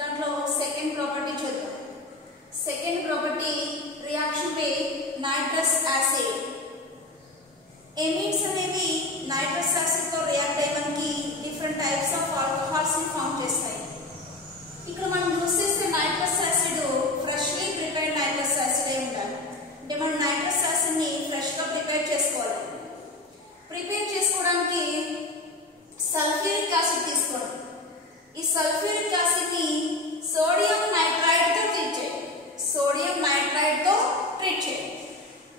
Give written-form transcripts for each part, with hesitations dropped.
దాంట్లో second property చూద్దాం. Second property reaction with nitrous acid. Amides అనేవి నైట్రస్ యాసిడ్ తో రియాక్ట్ అయ్యి మనకి డిఫరెంట్ టైప్స్ ఆఫ్ ఆల్కహాల్స్ ని ఫామ్ చేస్తాయి. ఇక్కడ మనం చూసేస్తే nitrous acid freshly prepared nitrous acid ఉండాలి. అంటే మనం నైట్రస్ యాసిడ్ ని ఫ్రెష్ గా ప్రిపేర్ చేసుకోవాలి. ప్రిపేర్ చేసుకోవడానికి సల్ఫ్యూరిక్ యాసిడ్ తీసుకోండి. ఈ సల్ఫ్యూరిక్ యాసిడ్ ని సోడియం నైట్రైడ్ తో ట్రీట్ చేయండి. సోడియం నైట్రైడ్ తో ట్రీట్ చేయండి.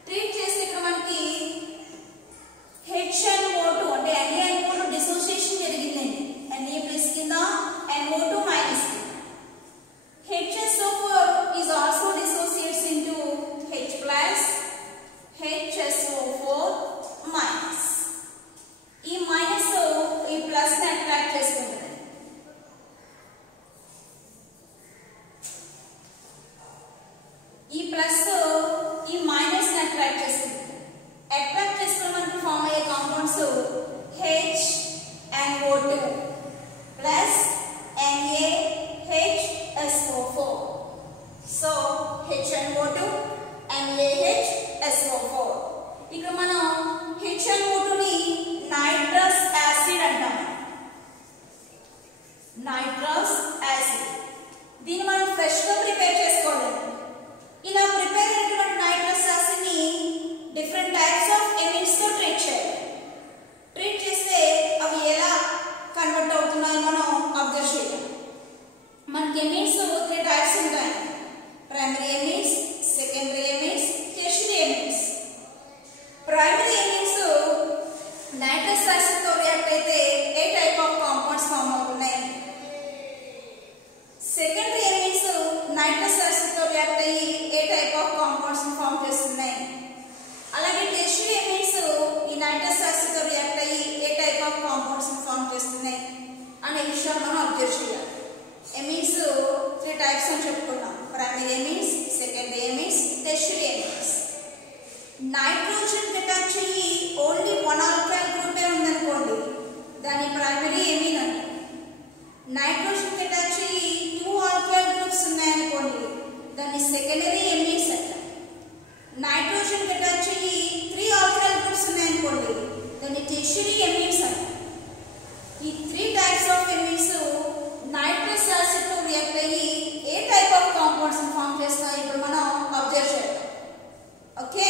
ట్రీట్ చేసి ఇక్కడ మనకి HNO2 అంటే NaNO2 డిసోసియేషన్ జరిగిందండి. Na ప్లస్ కింద NO2 మైనస్ కింద. HSO4 is also dissociates into H plus HSO4 minus. ఈ మైనస్ ఈ ప్లస్ ని అట్రాక్ట్ చేసుకుంటుంది. ఈ ప్లస్ ఈ మైనస్ ని అట్రాక్ట్ చేస్తుంది. అట్రాక్ట్ చేసుకుని మనకు ఫామ్ అయ్యే compounds HNO2 plus NaHSO4. So HNO2 NaHSO4. ఇక్కడ మనం HNO2 ని నైట్రస్ యాసిడ్ అంటాం. నైట్రస్ యాసిడ్ దీన్ని మనం ఫ్రెష్ గా ప్రిపేర్ చేసుకోవాలి. ఇలా ప్రిపేర్ అయినటువంటి నైట్రస్ యాసిడ్ ని డిఫరెంట్ టైప్స్ ఆఫ్ ఎమిడ్స్ తో ట్రీట్ చేయాలి. ట్రీట్ చేస్తే అవి ఎలా కన్వర్ట్ అవుతున్నాయో మనం అబ్జర్వ్ చేయాలి. మనకి ఎమిడ్స్ 3 టైప్స్ ఉంటాయి. Primary amides, secondary amides, tertiary amides. Primary amides nitrous acid తో రియాక్ట్ అయితే ఏ టైప్ ఆఫ్ కాంపౌండ్స్ ఫామ్ అవుతున్నాయి. సెకండరీ ఎమిడ్స్ నైట్రస్ యాసిడ్ తో రియాక్ట్ అయ్యి ఏ టైప్ ఆఫ్ కాంపౌండ్స్ ఫామ్ చేస్తున్నాయి. అలాగే టెర్షియరీ ఎమిడ్స్ ఈ నైట్రస్ యాసిడ్ తో రియాక్ట్ అయ్యి ఏ టైప్ ఆఫ్ కాంపౌండ్స్ ఫామ్ చేస్తున్నాయి అనే విషయాలు మనం అబ్జర్వ్ చేయాలి. ఎమిడ్స్ 3 టైప్స్ అని చెప్పుకున్నాం. Primary amides, secondary amides, tertiary amides. Nitrogen attach అయ్యి ఓన్లీ 1 ఆల్కైల్ గ్రూపే ఉందనుకోండి, దాన్ని ప్రైమరీ ఎమిడ్ అంటారు. నైట్రోజన్ అటాచ్ అయ్యి 2 ఆల్కైల్ గ్రూప్స్ ఉన్నాయనుకోండి, దాన్ని సెకండరీ ఎమిడ్స్ అంటారు. నైట్రోజన్ అటాచ్ అయ్యి 3 ఆల్కైల్ గ్రూప్స్ ఉన్నాయనుకోండి, దాన్ని టెర్షియరీ ఎమిడ్స్ అంటారు. ఈ 3 టైప్స్ ఆఫ్ ఎమిడ్స్ నైట్రస్ యాసిడ్ తో రియాక్ట్ అయ్యి ఏ టైప్ ఆఫ్ కాంపౌండ్స్ ఫామ్ చేస్తాయి ఇప్పుడు మనం అబ్జర్వ్ చేద్దాం. ఓకే,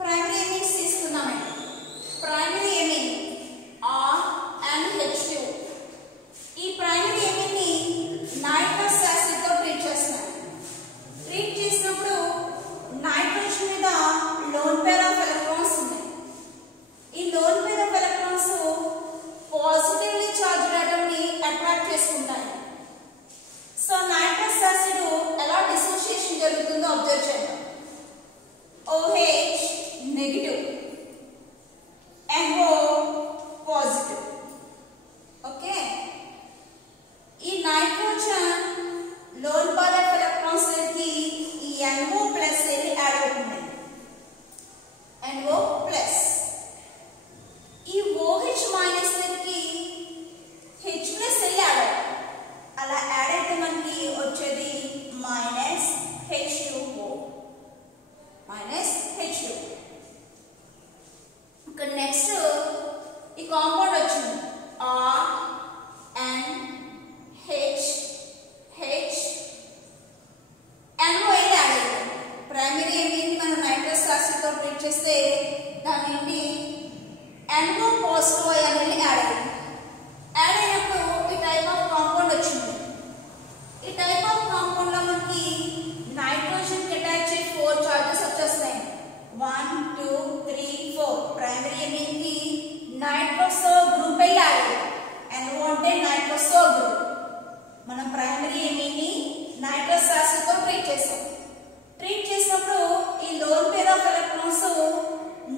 ప్రైమరీ ఎమిడ్స్ తీసుకున్నామండి. Primary amid RnH2. ఈ ప్రైమరీ ఎమిడ్ ని నైట్రస్ యాసిడ్ తో ట్రీట్ చేస్తున్నాం. ట్రీట్ చేసినప్పుడు నైట్రోజన్ మీద లోన్ పేర్ ఆఫ్ ఎలక్ట్రాన్స్ ఉన్నాయి. ఈ lone pair of electrons positively charged atom ని అట్రాక్ట్ చేసుకుంటాయి. సో నైట్రస్ యాసిడ్ ఎలా డిసోసియేషన్ జరుగుతుందో అబ్జర్వ్ చేద్దాం. OH negative, NO positive. Okay, ఈ nitrogen lone pair of electrons కి ఈ NO ప్లస్ వెళ్ళి యాడ్ అవుతుంది. NO plus. ఈ OH మైనస్ కి H ప్లస్ వెళ్ళి యాడ్ అవుతుంది. అలా యాడ్ అయితే మనకి వచ్చేది మైనస్ H2O. Minus H2. ఇక్కడ నెక్స్ట్ ఈ కాంపౌండ్ వచ్చింది RnH. NO యాడ్ అయింది. ప్రైమరీ ఎమిడ్ మనం నైట్రస్ యాసిడ్ తో ట్రీట్ చేస్తే దాని నుండి NO పాజిటివ్ అనేది యాడ్ అయింది. యాడ్ అయినప్పుడు ఈ టైప్ ఆఫ్ కాంపౌండ్ వచ్చింది. ఈ టైప్ ఆఫ్ కాంపౌండ్ లో మనకి నైట్రోజన్ అటాచ్ అయ్యి 4 చార్జెస్ వచ్చేస్తాయి. 1 2 3 4. ప్రైమరీ ఎమిడ్ కి నైట్రోసో గ్రూప్ యాడ్ అయింది. NO అంటే నైట్రోసో గ్రూప్. మనం ప్రైమరీ ఎమిడ్ ని నైట్రస్ యాసిడ్ తో ట్రీట్ చేసాం. ట్రీట్ చేసినప్పుడు ఈ lone pair of electrons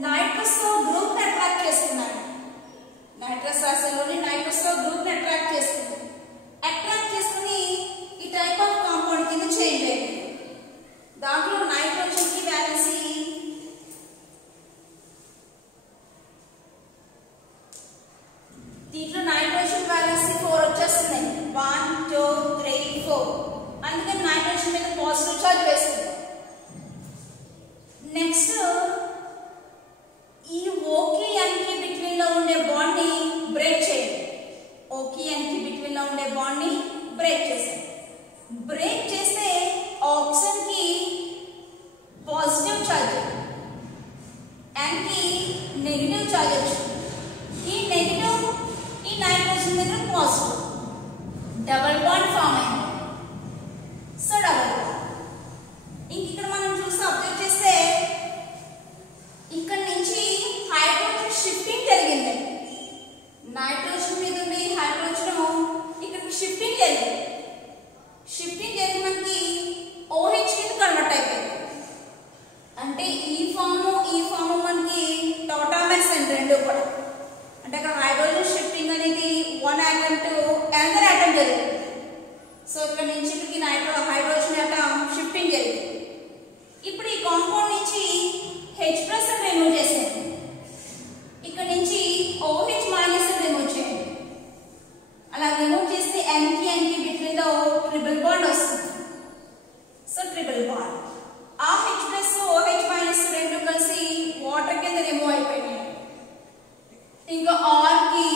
నైట్రోసో group ని అట్రాక్ట్ చేస్తున్నాయి. నైట్రస్ యాసిడ్ లోని నైట్రోసో గ్రూప్ ని అట్రాక్ట్ చేస్తుంది. అట్రాక్ట్ చేసుకుని ఈ టైప్ ఆఫ్ కాంపౌండ్ కింద చేంజ్ అయింది. దాంట్లో నైట్రోజన్ కి వాలెన్సీ వ్యాలెన్సీ 4 వచ్చేస్తున్నాయి. 1 2 3 4. అందుకని నైట్రోజన్ మీద పాజిటివ్ చార్జ్ వేస్తుంది. నెక్స్ట్ ఈ ఓకి ఎన్కి బిట్వీన్ లో ఉండే బాండ్ ని బ్రేక్ చేయండి. ఓకి ఎన్కి బిట్వీన్ లో ఉండే బాండ్ ని బ్రేక్ చేసేయండి. బ్రేక్ చేస్తే ఆక్సిజన్ కి పాజిటివ్ చార్జ్, ఎన్ కి నెగిటివ్ చార్జ్ వచ్చింది. ఈ నెగిటివ్ ఈ నైట్రోజన్ దగ్గర పాజిటివ్, డబుల్ బాండ్ ఫామ్ అయింది. So double bond. ఇక్కడ మనం చూసి అబ్జర్వ్ చేస్తే ఇక్కడ నుంచి హైడ్రోజన్ షిఫ్టింగ్ జరిగింది. నైట్రోజన్ మీద ఉండే హైడ్రోజన్ ఇక్కడికి షిఫ్టింగ్ జరిగింది. షిఫ్టింగ్ జరిగి మనకి OH కి కన్వర్ట్ అయిపోయింది. అంటే ఈ ఫామ్ మనకి టోటామర్స్ అండ్ రెండు కూడా. అంటే అక్కడ హైడ్రోజన్ షిఫ్టింగ్ అనేది one atom to another atom జరిగింది. సో ఇక్కడ నుంచి ఇక్కడికి హైడ్రోజన్ ఆటమ్ షిఫ్టింగ్ జరిగింది. ఇప్పుడు ఈ కాంపౌండ్ నుంచి H+ రిమూవ్ చేసేయండి. ఇక్కడ నుంచి OH- రిమూవ్ చేయండి. అలా రిమూవ్ చేస్తే N కి బిట్వీన్ లో ట్రిపుల్ బాండ్ వస్తుంది. So triple bond. ఆ H+ OH- రెండు కలిసి వాటర్ కింద రిమూవ్ అయిపోయినాయి. ఇంకా R కి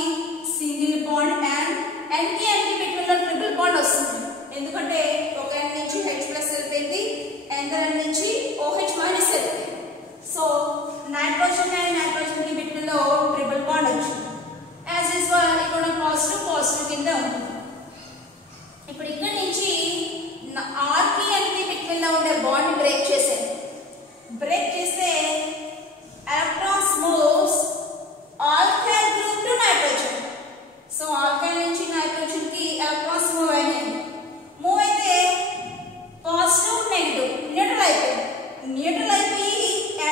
సింగిల్ బాండ్ అండ్ N కి బిట్వీన్ లో ట్రిపుల్ బాండ్ వస్తుంది. ఎందుకంటే ఒక N నుంచి H+ వెళ్ళిపోయింది, N నుంచి OH- వెళ్ళిపోయింది. సో నైట్రోజన్ అండ్ నైట్రోజన్ కి బిట్వీన్ లో ట్రిపుల్ బాండ్ వచ్చింది. యాజ్ యూజువల్ ఇక్కడ పాజిటివ్ కింద ఉంటుంది. ఇప్పుడు ఇక్కడ నుంచి R కి N కి బిట్వీన్ లో ఉండే బాండ్ బ్రేక్ చేసేది. బ్రేక్ చేస్తే electrons moves alkyl group two nitrogen. So alkyl నుంచి నైట్రోజన్ కి ఎలక్ట్రాన్స్ మూవ్ అయినాయి. మూవ్ అయితే పాజిటివ్ నెగిటివ్ న్యూట్రల్ అయిపోయింది. న్యూట్రల్ అయిపోయి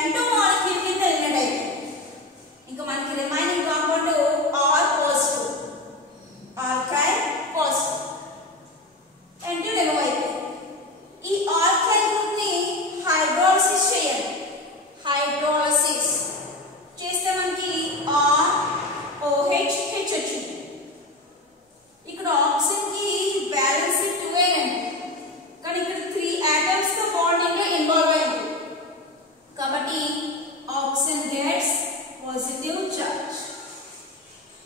N2 మాలిక్యూల్ కింద ఎలిమినేట్ అయిపోయింది. ఇంకా మనకి remaining compound R positive, alkyl positive, N2 remove అయిపోయింది. ఈ ఆల్కైల్ గ్రూప్ ని హైడ్రోలిసిస్ చేయాలి. హైడ్రోలిసిస్ చేస్తే మనకి ROH వచ్చింది. ఇక్కడ ఆక్సిజన్ కి బ్యాలెన్స్ 2 అయినండి, కానీ ఇక్కడ 3 ఆటమ్స్ తో బాండింగ్ లో ఇన్వాల్వ్ అయింది. కాబట్టి ఆక్సిజన్ గెట్స్ పాజిటివ్ చార్జ్.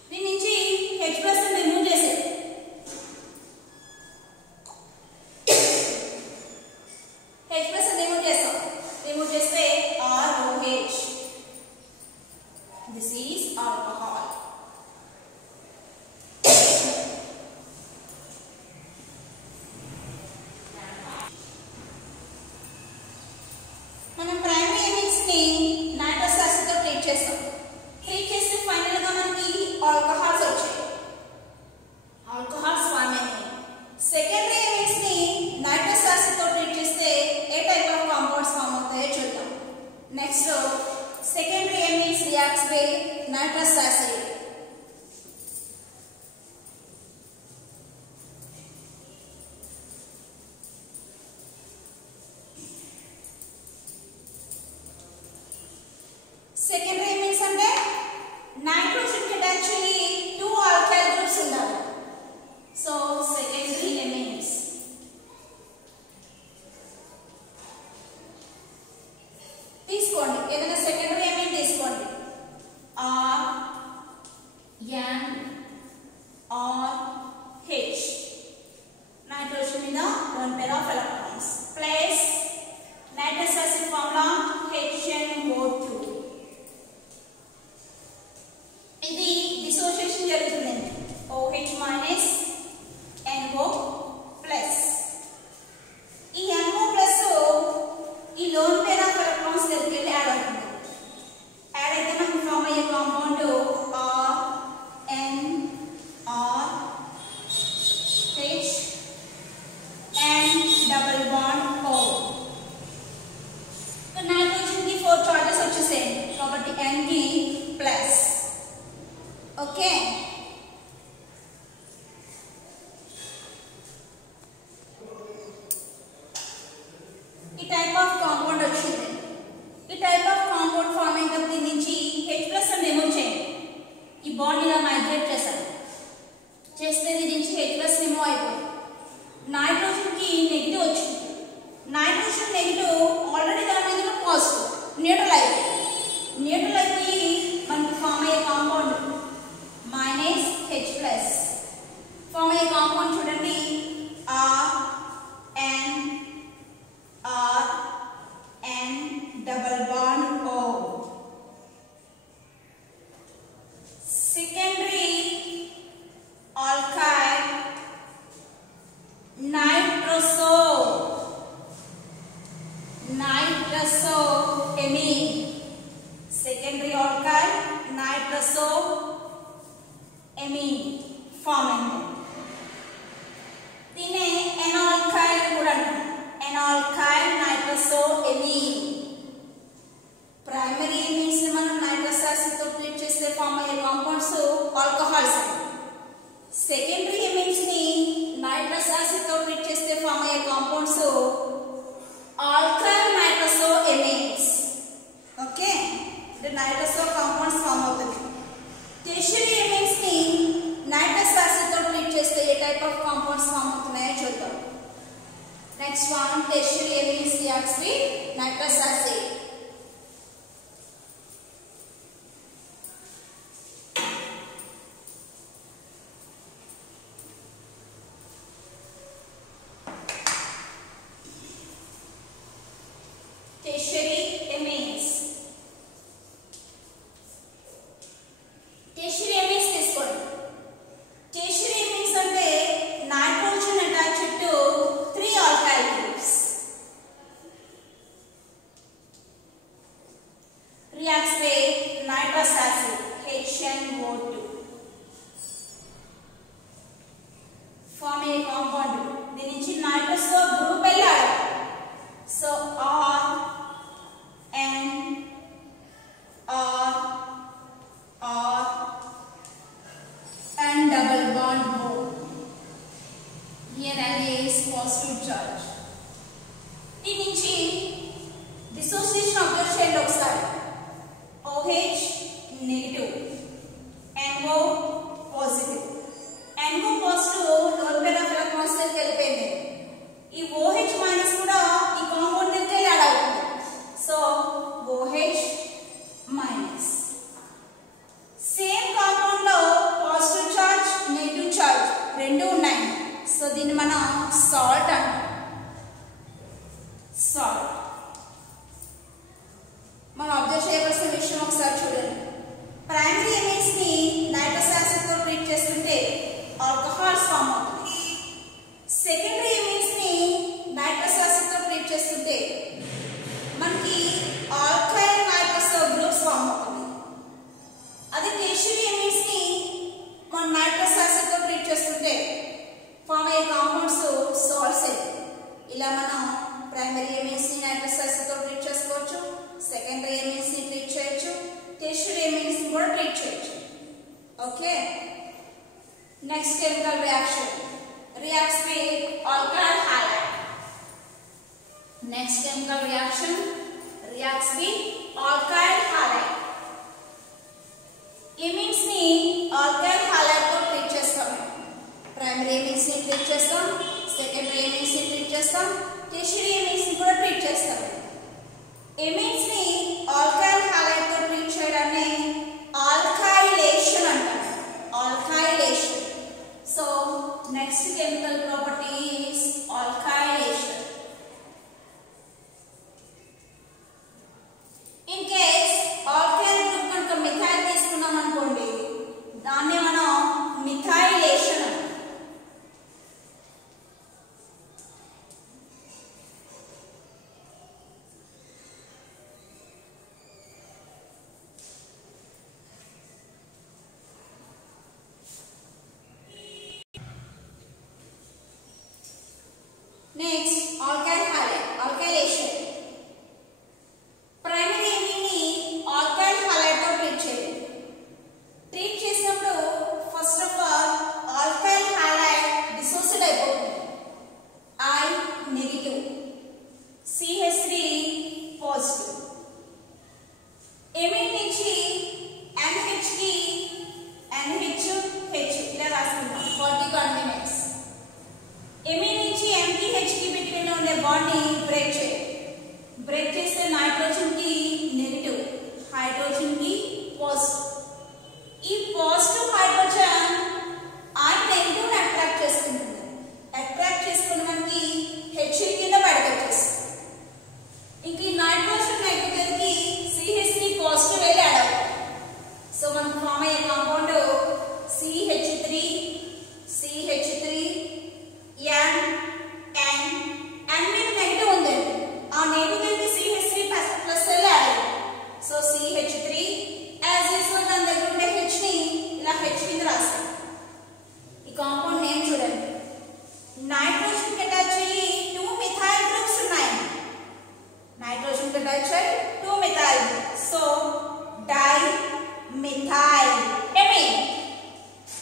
దీని నుంచి H+ రిమూవ్ చేసేది. H+ రిమూవ్ చేస్తాం. రిమూవ్ చేస్తే ROH. This is alcohol. మనం ప్రైమరీ ఎమిట్స్ ని నైట్రస్ యాసిడ్ తో ట్రీట్ చేస్తాం. ట్రీట్ చేస్తే ఫైనల్ గా మనకి ఆల్కహాల్స్ వచ్చాయి. ఆల్కహాల్స్ ఫామ్ అయ్యాయి. సెకండరీ ఎమిట్స్ ని నైట్రస్ యాసిడ్ తో ట్రీట్ చేస్తే ఏ టైప్ ఆఫ్ కాంపౌండ్స్ ఫామ్ అవుతాయో చూద్దాం. Next secondary emits reacts with nitrous acid. Secondary emits అంటే నైట్రోజన్ కి యాక్చువల్లీ 2 ఆల్కైల్ గ్రూప్స్ ఉండాలి. సో సెకండరీ ఎమిట్స్ తీసుకోండి. ఏదైనా సెకండరీ ఎమిట్ తీసుకోండి. R N or H. Nitrogen మీద 1 pair of electrons. Place nitrous acid formula HNO2. ఇది dissociation జరుగుతుందండి. OH- NO+. ఈ NO+ ఈ లోన్ పేర్ ఆఫ్ ఎలక్ట్రాన్స్ దగ్గరికి వెళ్ళి యాడ్ అవుతుంది. యాడ్ అయితే మనకు ఫామ్ అయ్యే compound RNRH and double bond O. Nitrogen కి 4 చార్జెస్ వచ్చేసాయి. చేస్తే దీని నుంచి H+ రిమూవ్ అయిపోతుంది. నైట్రోజన్కి నెగిటివ్ వచ్చింది. నైట్రోజన్ నెగిటివ్ ఆల్రెడీ దాని మీద పాజిటివ్ న్యూట్రల్ అయిపోయి మనకి ఫామ్ అయ్యే కాంపౌండ్ -H+. ఫామ్ అయ్యే కాంపౌండ్ చూడండి, RN double bond O. Secondary alkyl nitrosoamine. Secondary alkyl nitrosoamine form అయింది. దీన్నే ఎనాల్కైల్ కూడా అంటారు. ఎనాల్కైల్ nitrosoamine. ప్రైమరీ ఎమిన్స్ మనం నైట్రస్ యాసిడ్ తో ట్రీట్ చేస్తే ఫామ్ అయ్యే కాంపౌండ్స్ ఆల్కహాల్స్. సెకండరీ ఎమిన్స్ ని నైట్రస్ యాసిడ్ తో ట్రీట్ చేస్తే ఫామ్ అయ్యే కాంపౌండ్స్ ఆల్కైల్ నైట్రోసోఎమిన్స్. ఓకే, అంటే నైట్రసో కాంపౌండ్స్ ఫామ్ అవుతుంది. టెర్షియరీ ఎమిన్స్ ని నైట్రస్ యాసిడ్ తో ట్రీట్ చేస్తే ఏ టైప్ ఆఫ్ కాంపౌండ్స్ ఫామ్ అవుతున్నాయో చూద్దాం. Next one, tertiary amines reacts with nitrous acid. Tertiary amines. Tertiary amines తీసుకోండి. Tertiary amines అంటే nitrogen attached to 3 alkyl groups. Reacts with nitrous acid HNO2. Form a compound. దీని నుంచి nitrous group వెళ్ళాలి. So and double bond O. Here N is positive charge. దీని నుంచి dissociation observe చేయండి ఒకసారి. OH negative, NO positive. NO positive lone pair of electrons వెళ్ళిపోయింది. ఈ OH minus కూడా ఈ కాంపౌండ్ దగ్గరికి యాడ్ అవుతుంది. So OH minus. Same compound లో పాజిటివ్ చార్జ్ నెగిటివ్ చార్జ్ రెండు ఉన్నాయి. సో దీన్ని మనం సాల్ట్ అంటాం. సాల్ట్ మనం అబ్జర్వ్ చేయవలసిన విషయం ఒకసారి చూడండి. ప్రైమరీ ఎమిన్స్ ని నైట్రస్ యాసిడ్ తో ట్రీట్ చేస్తుంటే ఆల్కహాల్స్ ఫామ్ అవుతుంది. సెకండరీ ఎమిన్స్ ని నైట్రస్ యాసిడ్ తో ట్రీట్ చేస్తుంటే మనకి ఆల్కైల్ నైట్రసో గ్రూప్స్ ఫామ్ అవుతుంది. అదే టెర్షియరీ ఎమిన్స్ ని మనం నైట్రస్ యాసిడ్ తో ట్రీట్ చేస్తుంటే ఫామ్ అయ్యే కాంపౌండ్స్ సాల్ట్స్. ఇలా మనం ప్రైమరీ ఎమిన్స్ ని నైట్రస్ యాసిడ్ తో ట్రీట్ చేసుకోవచ్చు, సెకండరీ ఎమిన్స్ ని ట్రీట్ చేయొచ్చు, టెర్షియరీ ఎమిన్స్ ని కూడా ట్రీట్ చేయొచ్చు. Okay, next chemical reaction reacts with alkyl halide. Next chemical reaction reacts with alkyl halide. Amines ni alkyl halide తో ట్రీట్ చేస్తాం. ప్రైమరీ ఎమిన్స్ ని ట్రీట్ చేస్తాం, సెకండరీ ఎమిన్స్ ని ట్రీట్ చేస్తాం, టెర్షియరీ ఎమిన్స్ ని కూడా ట్రీట్ చేస్తాం. ఎమిన్స్ ని ఆల్కైల్ halide తో ట్రీట్ చేయడాన్ని ఆల్కైలేషన్ అంటారు. Alkylation. So next chemical property is alkylation. In case alkyl group కనుక మిథైల్ తీసుకున్నాం అనుకోండి, దాన్ని మనం మిథైలేషన్ అంటాం. బ్రేక్ చేస్తే నైట్రోజన్ కి నెగటివ్, హైడ్రోజన్ కి పాజిటివ్. ఈ పాజిటివ్ హైడ్రోజన్ ఆ నెగటివ్ ని అట్రాక్ట్ చేసుకుంటుంది. అట్రాక్ట్ చేసుకుని మనకి Hg కింద బయటకు వచ్చేస్తుంది. ఇంక ఈ నైట్రోజన్ నెగటివ్ కి CH3 పాజిటివ్ వెళ్ళి యాడ్ అవుతుంది. సో మనకు ఫామ్ అయ్యే కాంపౌండ్ CH3 N మీద నెగటివ్ ఉంది. ఆ నెగటివ్ కి CH3 ప్లస్ వెళ్ళి యాడ్ అవుతుంది. సో CH3 యాజ్ యూజువల్ దాని దగ్గర ఉండే H ని ఇలా H కింద రాస్తాం. ఈ కాంపౌండ్ నేమ్ చూడండి. నైట్రోజన్ కి అటాచ్ అయ్యి 2 మిథైల్ గ్రూప్స్ ఉన్నాయి. నైట్రోజన్ కి అటాచ్ అయ్యి 2 methyl. So dimethyl amine,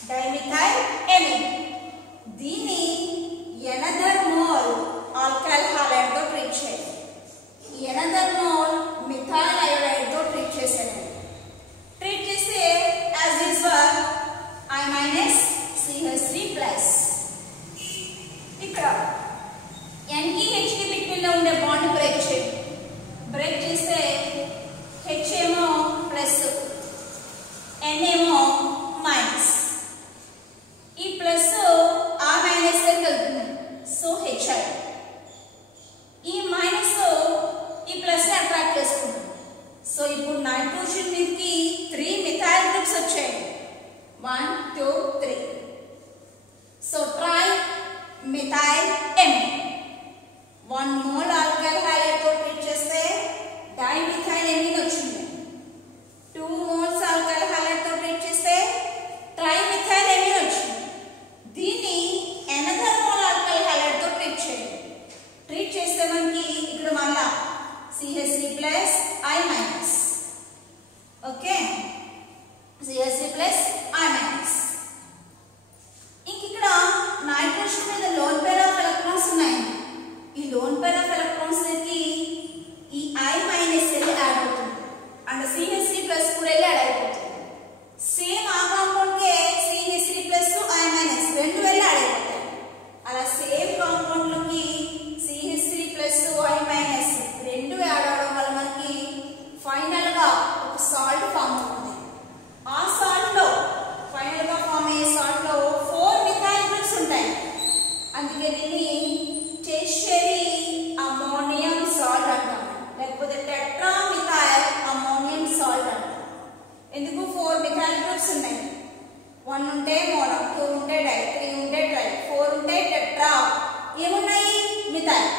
dimethyl amine. దీన్ని ఎనదర్ మోల్ ఆల్కైల్ హాలైడ్ తో ట్రీట్ చేయాలి. ఎనదర్ మోల్ మిథైల్ అయోడైడ్ తో ట్రీట్ చేసేది. ట్రీట్ చేస్తే యాజ్ యూజువల్ I- CH3+. ఇక్కడ N కి H కి బిట్వీన్ లో ఉండే బాండ్ బ్రేక్ చేయండి. బ్రేక్ చేస్తే H ఏమో ప్లస్, N ఏమో మైనస్. ఈ ప్లస్ ఆ మైనస్ దగ్గరికి వెళ్తుంది. So HI. ఈ మైనస్ ఈ ప్లస్ ని అట్రాక్ట్ చేసుకుంటుంది. సో ఇప్పుడు నైట్రోజన్ మీదకి 3 మిథైల్ గ్రూప్స్ వచ్చాయి. 1 2 3. So try methyl amine. 1 mole alkyl halide తో ట్రీట్ చేస్తే డైమిథైల్ ఎమీన్ వచ్చింది. 2 మోల్స్ ఆల్కైల్ హాలైడ్ తో ట్రీట్ చేస్తే ట్రైమిథైల్ ఎమీన్ వచ్చింది. దీన్ని ఎనదర్ మోల్ ఆల్కైల్ హాలైడ్ తో ట్రీట్ చేయండి. ట్రీట్ చేస్తే మనకి ఇక్కడ మళ్ళా CH3+ I-. Okay, CH3+ I-. ఇక్కడ నైట్రోజన్ మీద లోన్ పేర్ ఆఫ్ ఎలక్ట్రాన్స్ ఉన్నాయి. ఈ లోన్ పేర్ ఆఫ్ ఎలక్ట్రాన్స్ కి ఈ I- వెళ్ళి యాడ్ అవుతుంది అండ్ CH3+ కూడా వెళ్ళి యాడ్ అయిపోతుంది. సేమ్ ఆ కాంపౌండ్ కే CH3+ I- రెండు వెళ్ళి యాడ్ అయిపోతాయి. అలా సేమ్ కాంపౌండ్ లోకి CH3+ I- రెండు యాడ్ అవడం వల్ల మనకి ఫైనల్ గా ఒక సాల్ట్ ఫామ్ అవుతుంది. ఆ సాల్ట్ లో ఫైనల్ గా ఫామ్ అయ్యే సాల్ట్ లో 4 మిథైల్ గ్రూప్స్ ఉంటాయి. అందుకే దీన్ని టెర్షియరీ అమోనియం సాల్ట్ అంటాం, లేకపోతే టెట్రామిథైల్ అమోనియం సాల్ట్ అంటాం. ఎందుకు 4 మిథైల్ గ్రూప్స్ ఉన్నాయి. 1 ఉంటే మోనో, 2 ఉంటే డై, 3 ఉంటే ట్రై, 4 ఉంటే టెట్రా. ఏమున్నాయి? Methyl.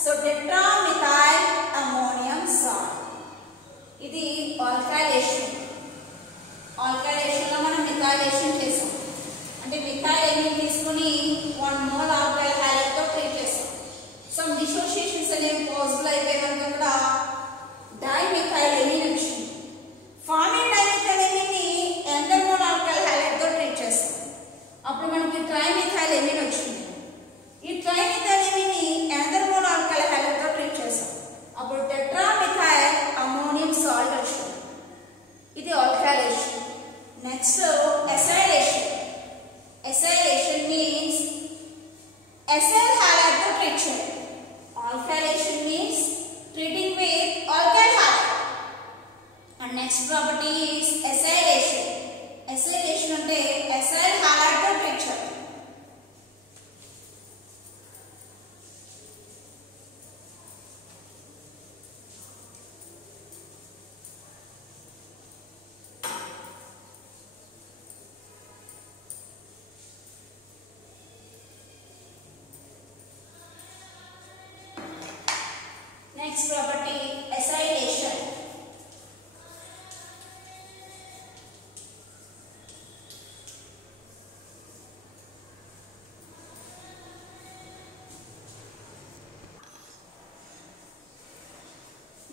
So tetramethyl ammonium salt. ఇది ఆల్కైలేషన్. ఆల్కైలేషన్ లో మనం మిథైలేషన్ చేసాం. అంటే మిథైల్ ఎమీన్ తీసుకుని 1 మోల్ ఆల్కైల్ హాలైడ్ తో ట్రీట్ చేసాం. సమ్ డిసోసియేషన్స్ అనేవి పాసిబుల్ అయితే కనుక కూడా డైమిథైల్ ఎమీన్ వచ్చింది. ఫార్మింగ్ డైమిథైల్ ఎమీన్ ని ఎనదర్ మోల్ ఆల్కైల్ హాలైడ్ తో ట్రీట్ చేస్తాం. అప్పుడు మనకి ట్రైమిథైల్ ఎమీన్ వచ్చింది. ఈ ట్రైమిథైల్ ఎమీన్ ని ఎనదర్ మోల్ ఆల్కైల్ హాలైడ్ తో ట్రీట్ చేస్తాం. అప్పుడు టెట్రామిథైల్ అమోనియం సాల్ట్ వచ్చింది. ఇది alkylation. Next acylation. Acylation means acyl halide to treat చేయాలి. Alkylation means treating with alkyl halide. And next property is acylation. Acylation అంటే acyl halide to treat చేయాలి. Next property, acylation.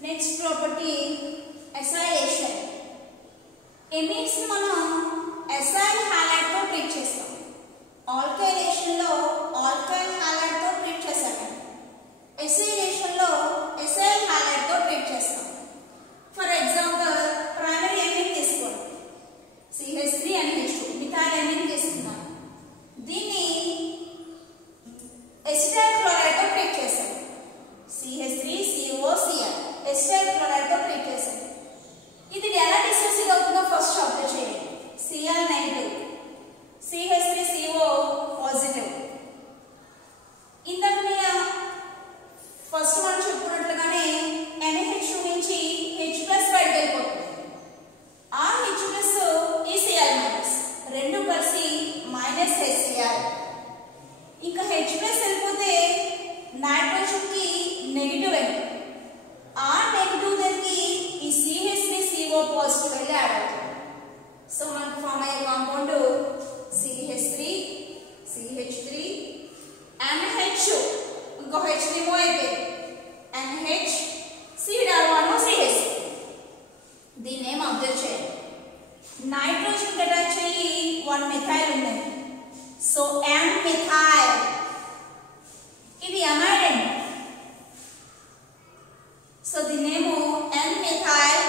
Next property, acylation. Amines మనం acyl halide తో treat చేస్తాం. Alkylation లో alkyl halide తో treat చేస్తాం. Acylation లో acyl halide తో ట్రీట్ చేస్తాం. ఫర్ ఎగ్జాంపుల్ ప్రైమరీ amine తీసుకోండి. CH3 and H2 methyl amine తీసుకున్నాం. దీన్ని ఎసిటైల్ క్లోరైడ్ తో ట్రీట్ చేస్తాం. CH3COCl. హెచ్ ఇంకో హెచ్ రిమూవ్ అయిపోయింది NH C+CH దీన్ని ఏం అబ్జర్వ్ చేయాలి నైట్రోజన్ అటాచ్ అయ్యి 1 మిథైల్ ఉంది సో M మిథైల్ ఇది అమైడ్ అండి సో దీన్నేమో N మిథైల్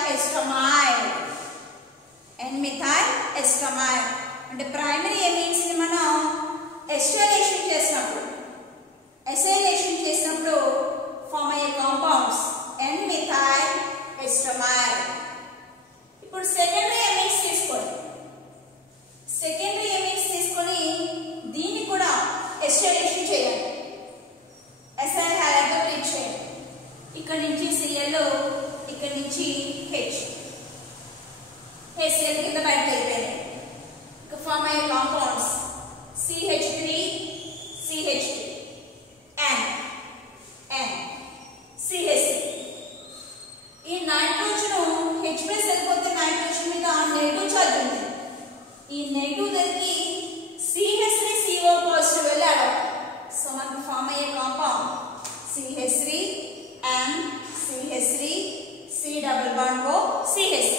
ఎస్టమైడ్ అంటే ప్రైమరీ ఎమిన్స్ ని మనం ఎస్టైలేషన్ చేసినప్పుడు ఫామ్ అయ్యే కాంపౌండ్స్ N మిథైల్ ఎస్టమైడ్ ఇప్పుడు సెకండరీ ఎమిన్స్ తీసుకొని దీన్ని కూడా ఎస్టైలేషన్ చేయాలి ఎసైల్ హాలైడ్తో ట్రీట్ చేయాలి ఇక్కడ నుంచి Cl ఇక్కడ నుంచి H HCl కింద బయటకు వెళ్ళిపోయాయి ఇక ఫామ్ అయ్యే compounds CH3 CH3 N CH3 ఈ నైట్రోజన్ H+ వెళ్ళిపోతే నైట్రోజన్ మీద నెగటివ్ ఛార్జ్ ఉంది ఈ నెగటివ్ దగ్గరికి CH3CO పాజిటివ్ వెళ్ళి యాడ్ అవుతుంది సో మనకు ఫామ్ అయ్యే compound CH3 M CH3 C double bond O CH3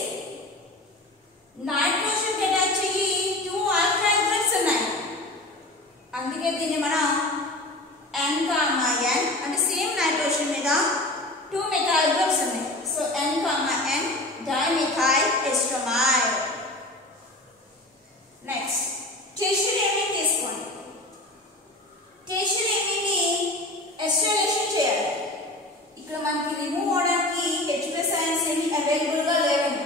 nitrogen attach అయ్యి 2 ఆల్కైల్ గ్రూప్స్ ఉన్నాయి అందుకే దీన్ని మనం N, N అంటే సేమ్ నైట్రోజన్ మీద 2 మిథైల్ గ్రూప్స్ ఉన్నాయి so N, N dimethyl acetamide next tertiary amine తీసుకోండి టెర్షియరీ ఎమిన్ ని ఎస్టైలేషన్ చేయాలి ఇక్కడ మనకి రిమూవ్ అవడానికి H+ ఐన్స్ ఏమీ అవైలబుల్ గా లేవండి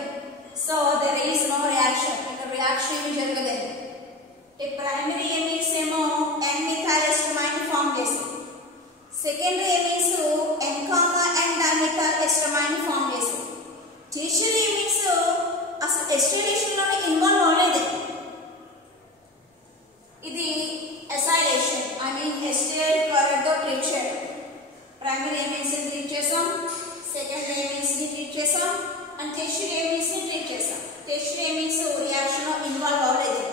so there is no reaction ఇక్కడ రియాక్షన్ ఏమీ జరగలేదు ఈ ప్రైమరీ ఎమిన్స్ ఏమో N మిథైల్ ఎస్టమైడ్ ని ఫామ్ చేసింది secondary amines N, N dimethyl acetamide ని ఫామ్ చేసింది టెర్షియరీ ఎమిన్స్ అసలు ఎస్టైలేషన్ లోనే ఇన్వాల్వ్ అవ్వలేదు ఇది ఎసైలేషన్ ఐ మీన్ ఎస్టైల్ క్లోరైడ్ తో ట్రీట్ చేయడం ప్రైమరీ ఎమిన్స్ ని ట్రీట్ చేసాం సెకండరీ ఎమిన్స్ ని ట్రీట్ చేసాం అండ్ టెర్షియరీ ఎమిన్స్ ని ట్రీట్ చేసాం టెర్షియరీ ఎమిన్స్ రియాక్షన్ లో ఇన్వాల్వ్ అవ్వలేదు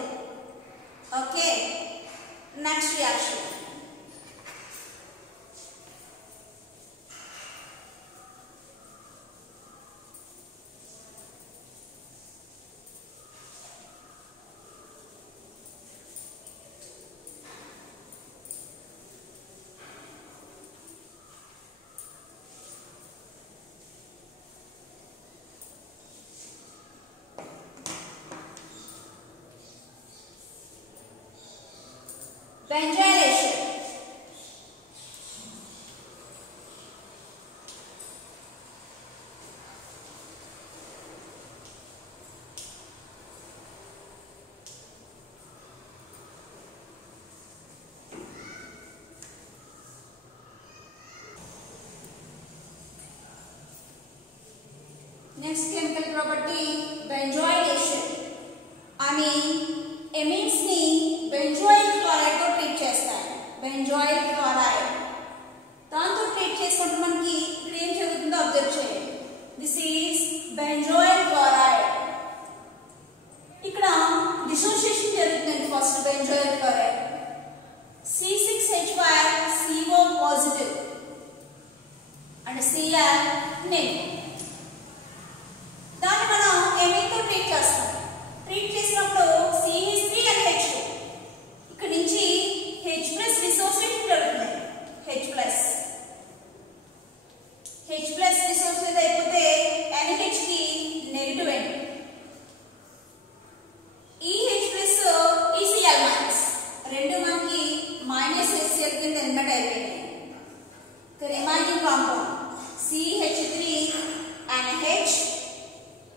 okay next reaction benzylation next chemical property benzylation I mean amines ni benzoyl chloride తో ట్రీట్ చేస్తారు benzoyl chloride దాంతో ట్రీట్ చేసుకుంటే మనకి ఇక్కడ ఏం జరుగుతుందో అబ్జర్వ్ చేయండి దిస్ ఈజ్ benzoyl chloride ఇక్కడ డిసోసియేషన్ జరుగుతుంది first benzoyl chloride C6H5CO positive and Cl negative దాన్ని మనం ఎమిన్ తో ట్రీట్ చేస్తాం ట్రీట్ చేసినప్పుడు CH3 and H2 ఇక్కడ నుంచి H+ డిసోసియేషన్ జరుగుతుంది H+ డిసోసియేట్ అయిపోతే NH కి నెగటివ్ ఎండ్ ఈ H+ ఈ Cl మైనస్ రెండు మనకి మైనస్ HCl కింద ఎలిమినేట్ అయిపోయాయి the remaining compound CH3 and H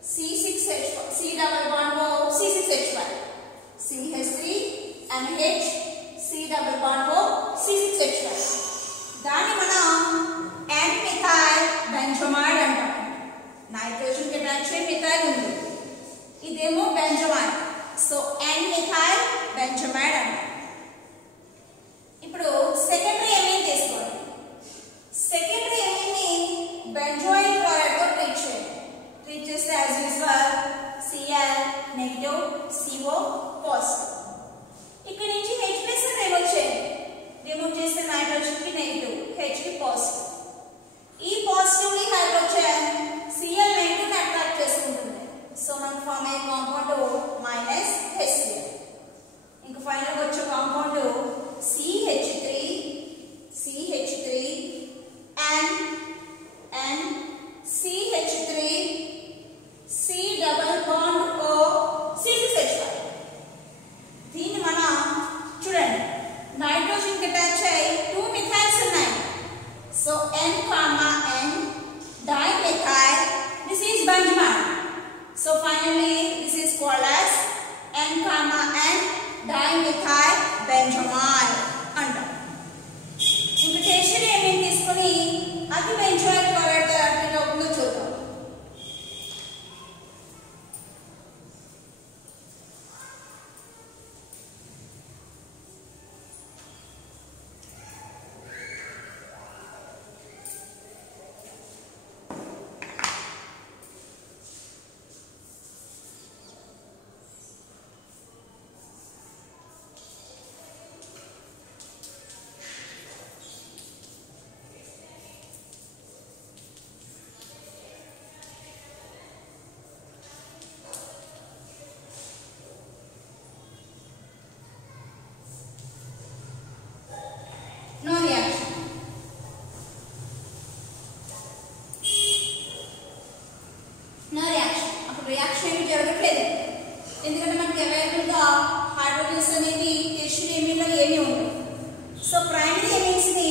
C6H5 C double bond O C6H5 CH3 and H C double bond O C6H5 దాన్ని మనం N మిథైల్ బెంజమైడ్ అంటాం నైట్రోజన్ కి అటాచ్ అయ్యి మిథైల్ ఉంది ఇదేమో బెంజమైడ్ సో N మిథైల్ బెంజమైడ్ అంటాం ఇప్పుడు సెకండరీ ఎమిన్ తీసుకోండి సెకండరీ ఎమిన్ ని బెంజోయిల్ క్లోరైడ్ తో ట్రీట్ చేయండి ట్రీట్ చేస్తే as usual Cl negative CO positive ఇక్కడ నుంచి H+ రిమూవ్ చేయండి రిమూవ్ చేస్తే నైట్రోజన్ హైడ్రోజన్ కి అటాచ్ అయ్యి 2 మిథైల్స్ ఉన్నాయి. So N, N dimethyl, this is benzoate. So finally this is called as N, N dimethyl benzamide అంటాం. ఇంకా టెర్షియరీ ఎమిన్ తీసుకొని అది బెంజాయిల్ క్లోరైడ్ ఎలా అవుతుందో చూద్దాం. No reaction. No reaction. అప్పుడు రియాక్షన్ ఏమీ జరగట్లేదు, ఎందుకంటే మనకి అవైలబుల్ గా హైడ్రోజన్స్ అనేది టెర్షియరీ ఎమిన్ లో ఏమీ ఉండవు. సో ప్రైమరీ ఎమిన్స్ ని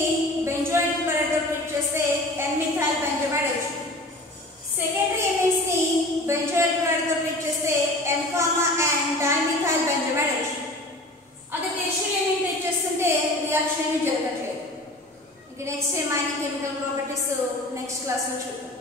బెంజోయిల్ క్లోరైడ్ తో ట్రీట్ చేస్తే N-methyl benzamide వచ్చింది. సెకండరీ ఎమిన్స్ ని బెంజోయిల్ క్లోరైడ్ తో ట్రీట్ చేస్తే N, N dimethyl benzamide వచ్చింది. అదే టెర్షియరీ ఎమిన్ ట్రీట్ చేస్తుంటే రియాక్షన్ ఏమీ జరగట్లేదు. ఇక నెక్స్ట్ ఏమైనా కెమికల్ ప్రాపర్టీస్ నెక్స్ట్ క్లాస్ లో చూద్దాం.